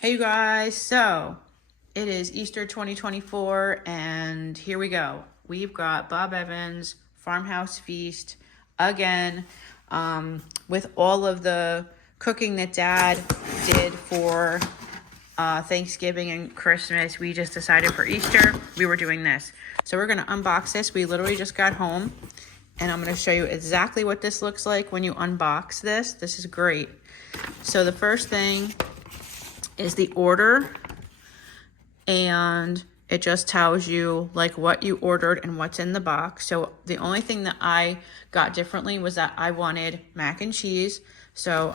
Hey you guys, so it is Easter 2024 and here we go. We've got Bob Evans Farmhouse Feast again, with all of the cooking that Dad did for Thanksgiving and Christmas. We just decided for Easter we were doing this. So we're going to unbox this. We literally just got home and I'm going to show you exactly what this looks like when you unbox this. This is great. So the first thing is the order, and it just tells you like what you ordered and what's in the box. So the only thing that I got differently was that I wanted mac and cheese. So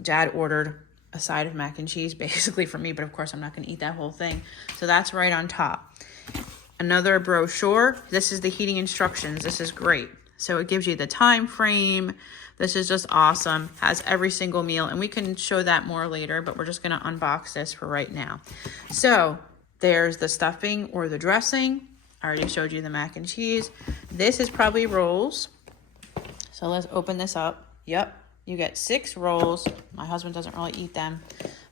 Dad ordered a side of mac and cheese basically for me, but of course I'm not going to eat that whole thing. So that's right on top. Another brochure. This is the heating instructions. This is great. So it gives you the time frame. This is just awesome. Has every single meal, and we can show that more later, but we're just going to unbox this for right now. So there's the stuffing or the dressing. I already showed you the mac and cheese. This is probably rolls. So let's open this up. Yep, you get 6 rolls. My husband doesn't really eat them,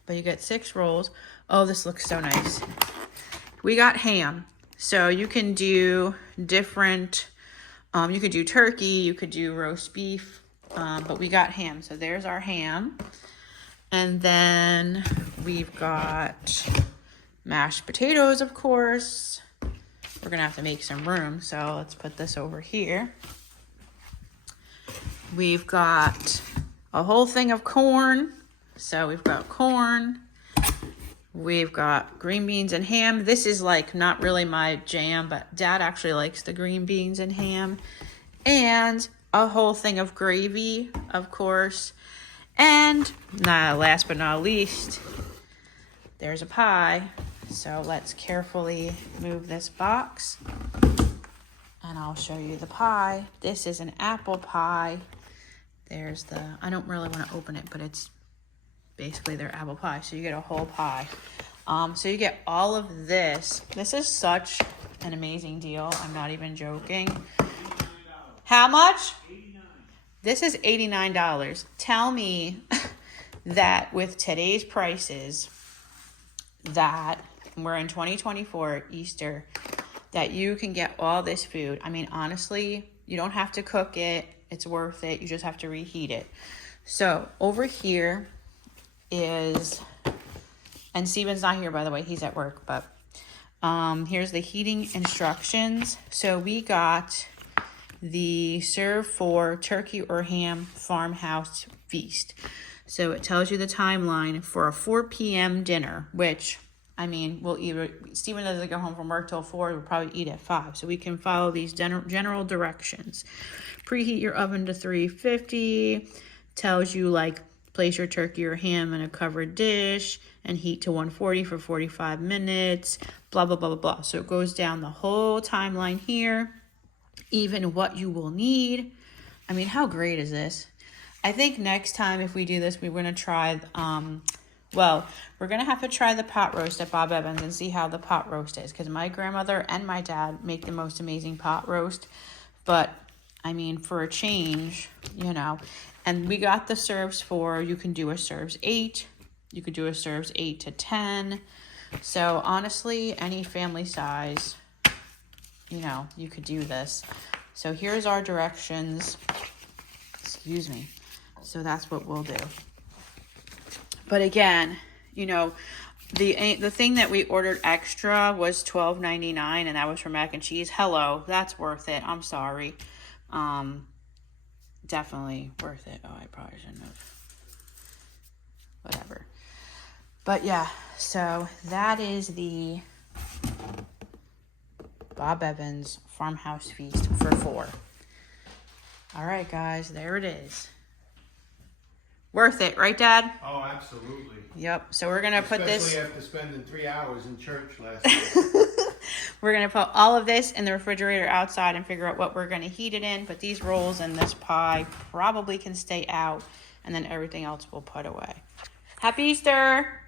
but you get 6 rolls. Oh, this looks so nice. We got ham. So you can do different, you could do turkey, you could do roast beef, but we got ham. So there's our ham. And then we've got mashed potatoes, of course. We're gonna have to make some room, so let's put this over here. We've got a whole thing of corn. So we've got corn. We've got green beans and ham. This is like not really my jam, but Dad actually likes the green beans and ham. And a whole thing of gravy, of course. And last but not least, there's a pie. So let's carefully move this box and I'll show you the pie. This is an apple pie. There's I don't really want to open it, but it's basically their apple pie. So you get a whole pie. So you get all of this. This is such an amazing deal. I'm not even joking. How much? $89. This is $89. Tell me that with today's prices, that we're in 2024 Easter, that you can get all this food. I mean, honestly, you don't have to cook it. It's worth it. You just have to reheat it. So over here is, and Steven's not here, by the way, he's at work, but here's the heating instructions. So we got the serve for turkey or ham Farmhouse Feast. So it tells you the timeline for a 4 p.m. dinner, which, I mean, we'll eat. Steven doesn't go home from work till 4. We'll probably eat at 5. So we can follow these general directions. Preheat your oven to 350. Tells you like place your turkey or ham in a covered dish and heat to 140 for 45 minutes. Blah, blah, blah, blah, blah. So it goes down the whole timeline here. Even what you will need. I mean, how great is this? I think next time if we do this, we're going to try, we're going to have to try the pot roast at Bob Evans and see how the pot roast is. Because my grandmother and my dad make the most amazing pot roast. But, I mean, for a change, you know. And we got the serves for, you can do a serves 8. You could do a serves 8 to 10. So, honestly, any family size, you know, you could do this. So here's our directions. Excuse me. So that's what we'll do. But again, you know, the thing that we ordered extra was $12.99, and that was for mac and cheese. Hello, that's worth it. I'm sorry. Definitely worth it. Oh, I probably shouldn't have. Whatever. But yeah, so that is the Bob Evans Farmhouse Feast for 4. All right, guys, there it is. Worth it, right, Dad? Oh, absolutely. Yep. So we're gonna put this. Especially after spending 3 hours in church last night. We're gonna put all of this in the refrigerator outside and figure out what we're gonna heat it in. But these rolls and this pie probably can stay out, and then everything else we'll put away. Happy Easter!